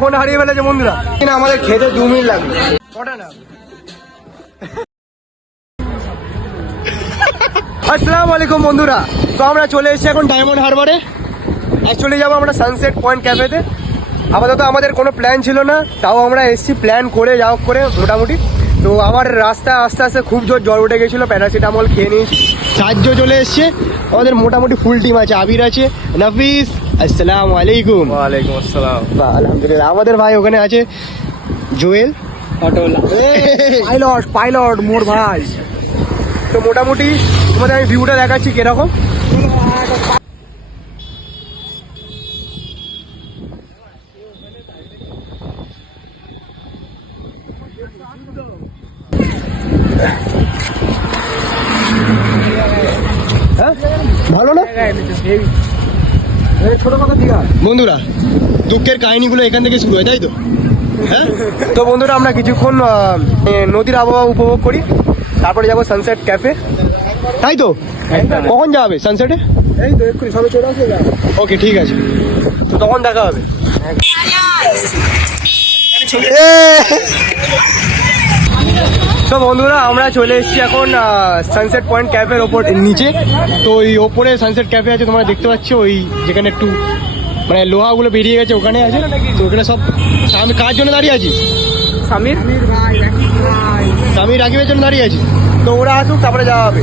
Phone হারিয়ে ফেলেছে বন্ধুরা। আমাদের খেতে 2 মিনিট লাগবে। কটা না? আসসালামু আলাইকুম বন্ধুরা। তো আমরা চলে এসেছি এখন ডায়মন্ড হারবারে। আর চলে যাবো আমরা সানসেট পয়েন্ট ক্যাফেতে। আপাতত আমাদের কোনো প্ল্যান ছিল না, তাও আমরা এসেছি প্ল্যান করে যাও করে মোটামুটি। তো আমার রাস্তা আস্তে আস্তে খুব জোর জ্বর উঠে গেছিলো, প্যারাসিটামল খেয়ে নিয়েছি। সাহায্য চলে এসছে, আমাদের মোটামুটি ফুল টিম আছে। আবির আছে, নাফিস। আসসালামু আলাইকুম। ওয়ালাইকুম আসসালাম। আলহামদুলিল্লাহ। আমাদের ভাই ওখানে আছে জুয়েল, পাইলট মোর ভাই। তো মোটামুটি তোমাদের আমি ভিউটা দেখাচ্ছি কিরকম। ভালো না ছোট কথা দিঘা। বন্ধুরা দুঃখের কাহিনীগুলো এখান থেকে শুরু হয়, তাই তো? হ্যাঁ। তো বন্ধুরা আমরা কিছুক্ষণ নদীর আবহাওয়া উপভোগ করি, তারপরে যাবো সানসেট ক্যাফে, তাই তো? কখন যাবে সানসেটে? এই তো এক্ষুনি সবে চলে আসবে। ওকে ঠিক আছে, তো তখন দেখা হবে। তো বন্ধুরা আমরা চলে এসেছি এখন সানসেট পয়েন্ট ক্যাফের ওপর নিচে। তো ওই ওপরে সানসেট ক্যাফে আছে, তোমরা দেখতে পাচ্ছ, ওই যেখানে একটু মানে লোহাগুলো বেরিয়ে গেছে ওখানে আছে। তো ওখানে সব আমি কার জন্য দাঁড়িয়ে আছি? স্বামী রাকিবের জন্য দাঁড়িয়ে আছি। তো ওরা আসুক তারপরে যাওয়া হবে।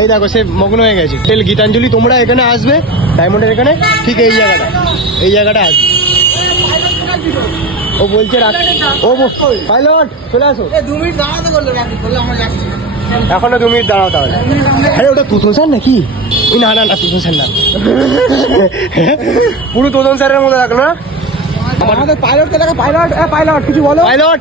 এই দেখো সে মগ্ন হয়ে গেছে। তেল গীতাঞ্জলি তোমরা এখানে আসবে ডায়মন্ডের এখানে, ঠিক এই জায়গাটা আসবে। ও বলছে ও পাইলট চলে আসো। এখনো 2 মিনিট দাঁড়াও তাহলে। আরে ওটা তুতন স্যার নাকি? না না না, তুতন স্যার না, পুরো তুতন স্যারের মধ্যে রাখলো না। আমাদের পাইলটকে দেখো। পাইলট কিছু বলো। পাইলট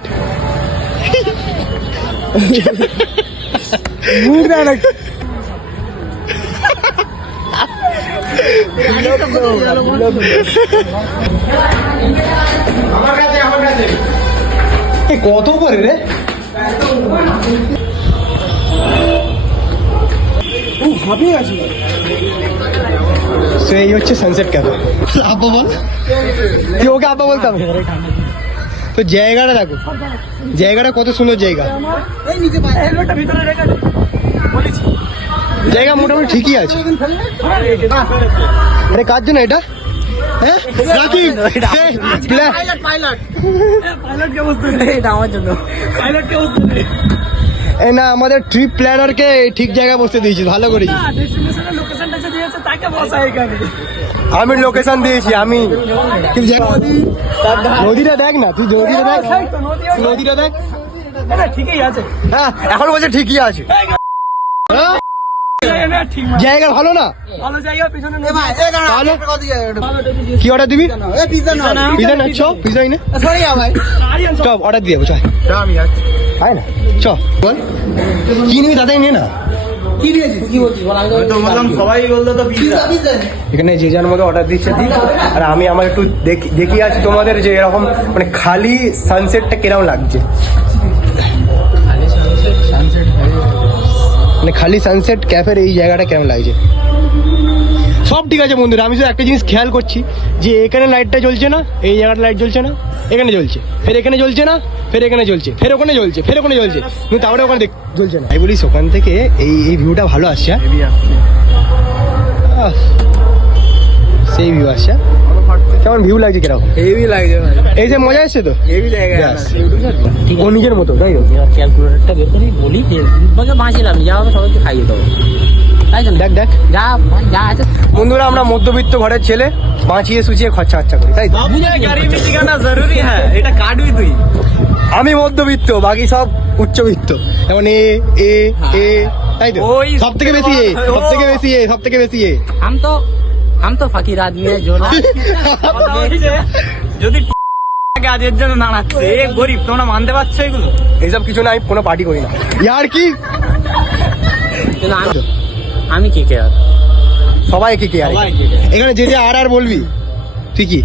কত করে রে? সেই হচ্ছে সানসেট ক্যাফে। আব্বা বল, তুই ওকে আব্বা বলতাম। তো জায়গাটা দেখো, জায়গাটা কত সুন্দর জায়গা। জায়গা মোটামুটি ঠিকই আছে। আরে কার জন্য এটা? হ্যাঁ রাকিব না, আমাদের ট্রিপ প্ল্যানারকে ঠিক জায়গায় বসতে দিয়েছি, ভালো করেছি। আমি লোকেশন দিয়েছি। আমি নদীটা দেখ না, তুই নদীটা দেখ। ঠিকই আছে। হ্যাঁ এখন বলছে ঠিকই আছে। জায়গা ভালো না? কি অর্ডার দিবি? পিজা না, চ পিজা না, চ অর্ডার দিয়ে যাবো। আয় না, চ বল কি নিবি দাদাই নে না। এখানে যে যার মধ্যে অর্ডার দিচ্ছে দিক। আর আমি আমার একটু দেখি আছি তোমাদের যে এরকম মানে খালি সানসেটটা কিরকম লাগছে। মানে খালি সানসেট ক্যাফের এই জায়গাটা কেমন লাগছে। সব ঠিক আছে বন্ধুরা, আমি শুধু একটা জিনিস খেয়াল করছি যে এখানে লাইটটা জ্বলছে না, এই জায়গাটা লাইট জ্বলছে না, এখানে জ্বলছে, ফের এখানে জ্বলছে না, ফের এখানে জ্বলছে, ফের ওখানে জ্বলছে, ফের ওখানে জ্বলছে, কিন্তু তারপরে ওখানে জ্বলছে না। তাই বলিস ওখান থেকে এই ভিউটা ভালো আসছে। সেই ভিউ আসছে। কেমন ভিউ লাগছে কিরকম? হেভি লাগছে, এই যে মজা এসছে তো। হেভি জায়গা ও নিজের মতো, তাই তো? ক্যালকুলেটরটা বের করি, বলি বাঁচিলাম, যা হবে সবাইকে খাইয়ে দেবো। দেখ যা আছে। বন্ধুরা আমরা মধ্যবিত্ত ঘরের ছেলে, বাঁচিয়ে সুচিয়ে খরচা করি, তাই তো? এটা কাটবি তুই। আমি মধ্যবিত্ত, বাকি সব উচ্চবিত্ত। যেমন এ তাই তো? সব থেকে বেশি এ। हम तो फकीर आदमी है जो যদি কাজের জন্য নাড়াচ্ছে গরিব, তোমরা মানতে পারছো এগুলো? এইসব কিছু না, আমি কোনো পার্টি করি না। ইয়ার কি আমি কি কে আর সবাই কি কে আর এখানে যে আর বলবি তুই কি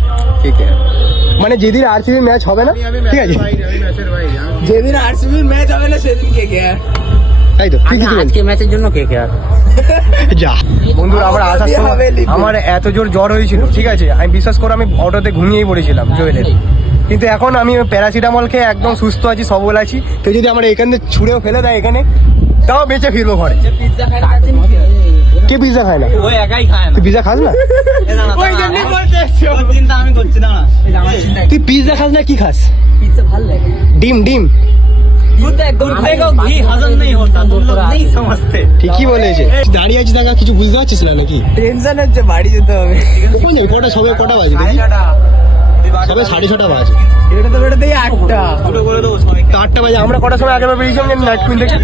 মানে যেদিন আরসিবি ম্যাচ হবে না, ঠিক আছে, যেদিন আরসিবির ম্যাচ হবে না সেদিন কে কে আর তাই তো ঠিক আছে আজকে ম্যাচের জন্য কে কে আর যা বন্ধুরা আমরা আসার সময় আমার এত জোর জ্বর হয়েছিল, ঠিক আছে, আমি বিশ্বাস করে আমি অটোতে ঘুমিয়েই পড়েছিলাম জয়েলের, কিন্তু এখন আমি প্যারাসিটামল খেয়ে একদম সুস্থ আছি, সবল আছি। কেউ যদি আমরা এখান থেকে ছুঁড়েও ফেলে দেয় এখানে, তাও বেঁচে ফিরবো ঘরে। কে পিৎজা খায় না? ওই একাই খায় না। তুই পিৎজা খাস না? ওই জন্য চিন্তা আমি করছি না। তুই পিৎজা খাস না কি খাস? পিৎজা ভালো লাগে ডিম ডিম गुर्दे को घी हजम नहीं होता, तुम लोग नहीं समझते। ঠিকই বলেছে। দাঁড়িয়ে আছিস দেখা কিছু বুঝতে পারছিস না নাকি? টেনশন হচ্ছে, বাড়ি যেতে হবে। কোন যাবি? কটা সবে কটা বাজে দেখি? সবে 6:30 বাজে। এটা তো বেটা দেই 8টা পুরো করে দেবো সবাই। তো 8টা বাজে। আমরা কটার সময় আগে বেরিয়েছিলাম জানি নাইট কুইন থেকে?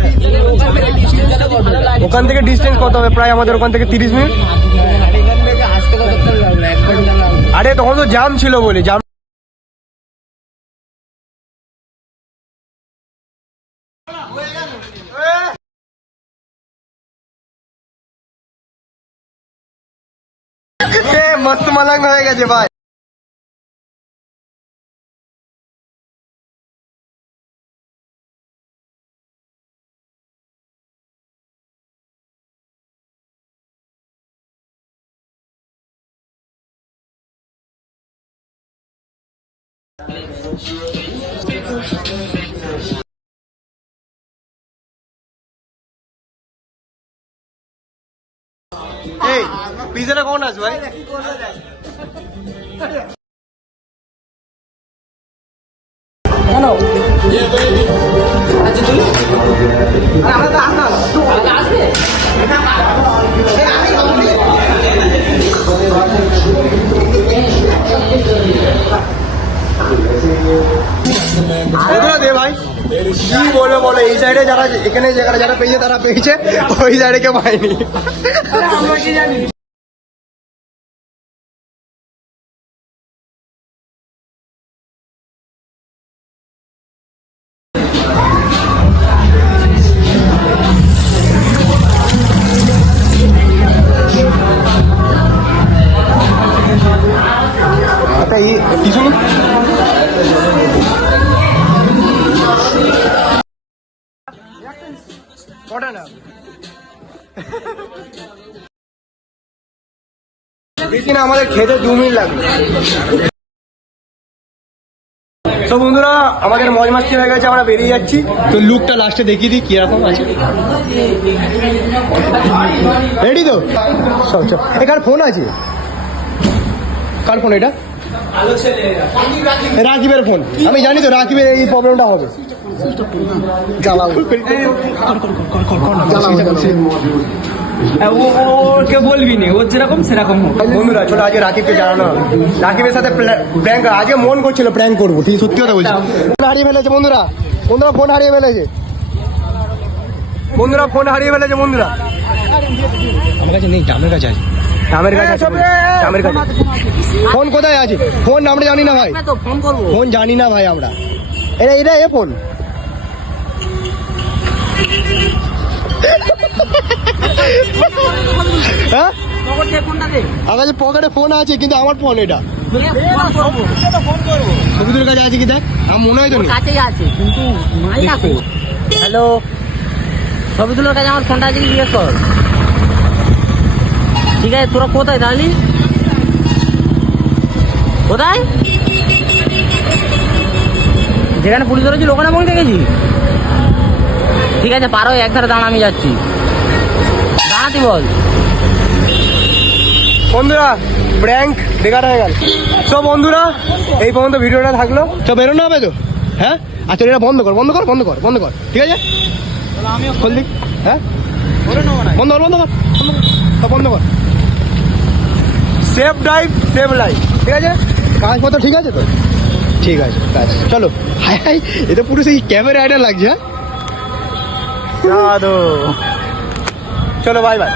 ওখান থেকে ডিস্টেন্স কত হবে? প্রায় আমাদের ওখান থেকে 30 মিনিট। এখান থেকে আসতে কতক্ষণ লাগলো? 1 ঘন্টা লাগলো। আরে তখন তো জাম ছিল বলে, জাম মস্ত মালাঙ্গ হয়ে গেছে ভাই। এই পিজাটা কোন আছে ভাই? দে ভাই কি বলবো বলো, এই সাইডে যারা এখানে যারা পেয়েছে তারা পেয়েছে, ওই সাইডে কেউ পায়নি। আমরা কি জানি? কিছু কটা না বেশি না, আমাদের খেতে 2 মিনিট লাগবে। তো বন্ধুরা আমাদের মজ মাস্তি হয়ে গেছে, আমরা বেরিয়ে যাচ্ছি। তো লুকটা লাস্টে দেখিয়ে দিই কিরকম আছে। রেডি তো? চল চল। এখানে ফোন আছে, কার ফোন এটা? রাকিবের ফোন। আমি জানি তো রাকিবের এই প্রবলেমটা হবে। ওকে বলবি নি, ওর যেরকম সেরকম হোক। বন্ধুরা চলো আজকে রাকিবকে জানানো হবে। রাকিবের সাথে প্র্যাঙ্ক, আজকে মন করছিল প্র্যাঙ্ক করবো, ঠিক সত্যি কথা বলছি। ফোন হারিয়ে ফেলেছে বন্ধুরা, বন্ধুরা ফোন হারিয়ে ফেলেছে, বন্ধুরা ফোন হারিয়ে ফেলেছে বন্ধুরা। আমার কাছে নেই, জামের কাছে আছে। জামের কাছে আছে, জামের কাছে। ফোন কোথায় আছে? ফোন আমরা জানি না ভাই, ফোন করবো। ফোন জানি না ভাই আমরা। এটা এ ফোন। হ্যাঁ আমার কাছে পকেটে ফোন আছে, কিন্তু আমার ফোন এটা। সবিতুর কাছে আছে কি দেখ? আমার মনে হয় তো কাছেই আছে কিন্তু হ্যালো, সবিতুলের কাছে আমার ফোনটা আছে কি জিজ্ঞেস কর। ঠিক আছে, তোরা কোথায় তাহলে? কোথায়? যেখানে পুলিশ ধরেছিল ওখানে বলতে গেছি? ঠিক আছে, পারো এক ধারে দাঁড়া, আমি যাচ্ছি। দাঁড়াতে বল। বন্ধুরা প্র্যাঙ্ক বেকার হয়ে গেল। তো বন্ধুরা এই পর্যন্ত ভিডিওটা থাকলো। তো বেরোনো হবে তো? হ্যাঁ আচ্ছা, এটা বন্ধ কর, বন্ধ কর, বন্ধ কর, বন্ধ কর, ঠিক আছে? খোল দিক। হ্যাঁ বন্ধ কর, বন্ধ কর, বন্ধ কর। সেফ ড্রাইভ সেভ লাইফ, ঠিক আছে? কাগজপত্র ঠিক আছে তো? ঠিক আছে, কাজ চলো। হাই হাই, এটা পুরো সেই ক্যামেরা আইডা লাগছে। হ্যাঁ চলো, বাই বাই।